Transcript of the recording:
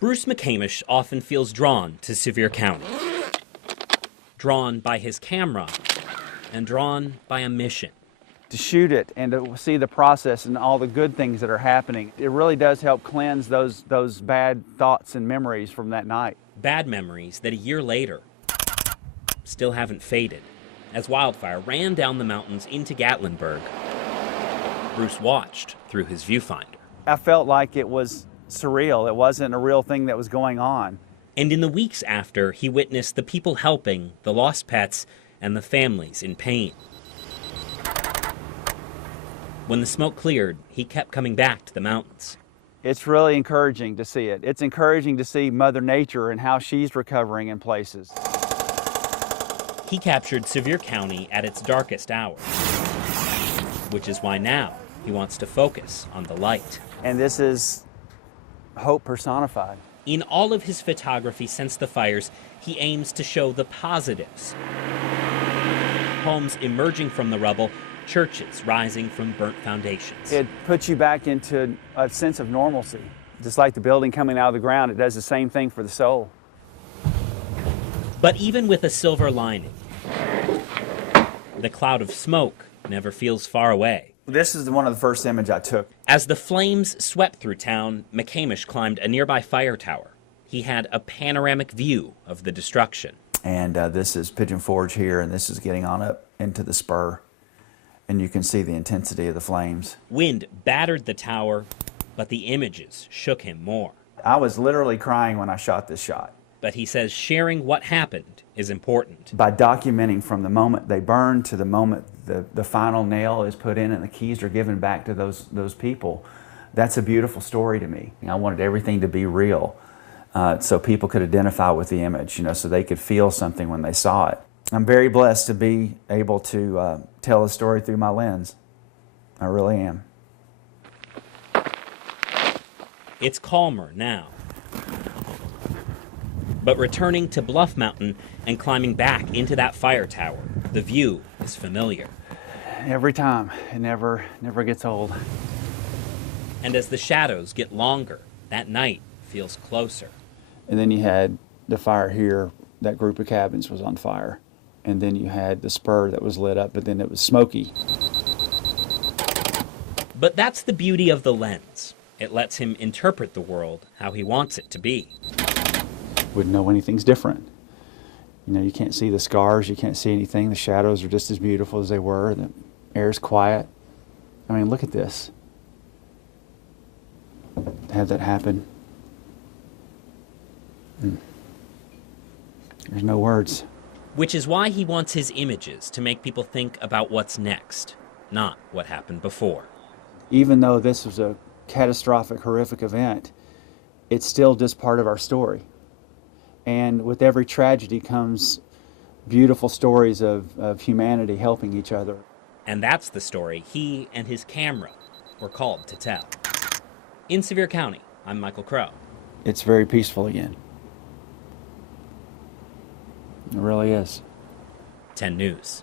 Bruce McCamish often feels drawn to Sevier County. Drawn by his camera and drawn by a mission. To shoot it and to see the process and all the good things that are happening, it really does help cleanse those bad thoughts and memories from that night. Bad memories that a year later still haven't faded. As wildfire ran down the mountains into Gatlinburg, Bruce watched through his viewfinder. I felt like it was surreal. It wasn't a real thing that was going on. And in the weeks after, he witnessed the people helping, the lost pets, and the families in pain. When the smoke cleared, he kept coming back to the mountains. It's really encouraging to see it. It's encouraging to see Mother Nature and how she's recovering in places. He captured Sevier County at its darkest hour, which is why now he wants to focus on the light. And this is hope personified. In all of his photography since the fires, he aims to show the positives. Homes emerging from the rubble, churches rising from burnt foundations. It puts you back into a sense of normalcy. Just like the building coming out of the ground, it does the same thing for the soul. But even with a silver lining, the cloud of smoke never feels far away. This is one of the first images I took. As the flames swept through town, McCamish climbed a nearby fire tower. He had a panoramic view of the destruction. And this is Pigeon Forge here, and this is getting on up into the spur. And you can see the intensity of the flames. Wind battered the tower, but the images shook him more. I was literally crying when I shot this shot. But he says sharing what happened is important. By documenting from the moment they burn to the moment the final nail is put in and the keys are given back to those people, that's a beautiful story to me. I wanted everything to be real so people could identify with the image, so they could feel something when they saw it. I'm very blessed to be able to tell a story through my lens. I really am. It's calmer now. But returning to Bluff Mountain and climbing back into that fire tower, the view is familiar. Every time. It never gets old. And as the shadows get longer, that night feels closer. And then you had the fire here. That group of cabins was on fire. And then you had the spur that was lit up, but then it was smoky. But that's the beauty of the lens. It lets him interpret the world how he wants it to be. Wouldn't know anything's different. You can't see the scars, you can't see anything. The shadows are just as beautiful as they were. The air's quiet. I mean, look at this. To have that happen. There's no words. Which is why he wants his images to make people think about what's next, not what happened before. Even though this was a catastrophic, horrific event, it's still just part of our story. And with every tragedy comes beautiful stories of humanity helping each other. And that's the story he and his camera were called to tell. In Sevier County, I'm Michael Crow. It's very peaceful again. It really is. 10 News.